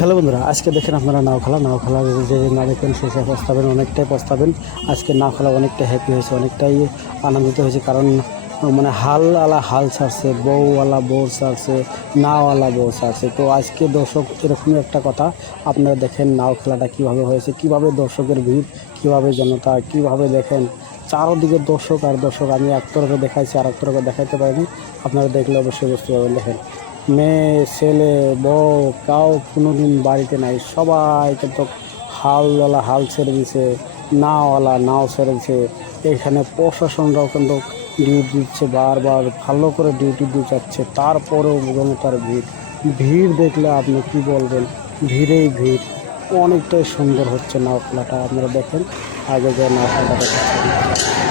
Hello বন্ধুরা, আজকে দেখেন আপনারা নাও খেলা নাও খেলা, যে না দেখবেন শেষে পস্তাবেন অনেকটাই পস্তাবেন আজকে নাও খেলা অনেকটা হ্যাপি হয়েছে, অনেকটাই আনন্দিত হয়েছে, কারণ মানে হালওয়ালা হাল ছাড়ছে বউওয়ালা বউ ছাড়ছে নাওয়ালা বউ ছাড়ছে। তো আজকে দর্শক, এরকমই একটা কথা, আপনারা দেখেন নাও খেলাটা কীভাবে হয়েছে, কীভাবে দর্শকের ভিড়, কীভাবে জনতা, কীভাবে দেখেন চারোদিকে দর্শক আর দর্শক, আমি এক তরফে দেখাইছি আর এক তরফে দেখাইতে পারিনি। আপনারা দেখলে অবশ্যই বুঝতে পারবেন, দেখেন। মেয়ে, ছেলে, বউ, কাউ কোনোদিন বাড়িতে নাই। সবাই কিন্তু হালওয়ালা হাল ছেড়ে দিছে, নাওয়ালা নাও ছেড়ে দিছে। এখানে প্রশাসনরাও কিন্তু ডিউটি দিচ্ছে, বারবার ভালো করে ডিউটি দিয়ে যাচ্ছে। তারপরেও জনতার ভিড়। ভিড় দেখলে আপনি কি বলবেন? ভিড়েই ভিড়। অনেকটাই সুন্দর হচ্ছে নাও খেলাটা আপনারা দেখেন, আগে যে নাও দেখাচ্ছেন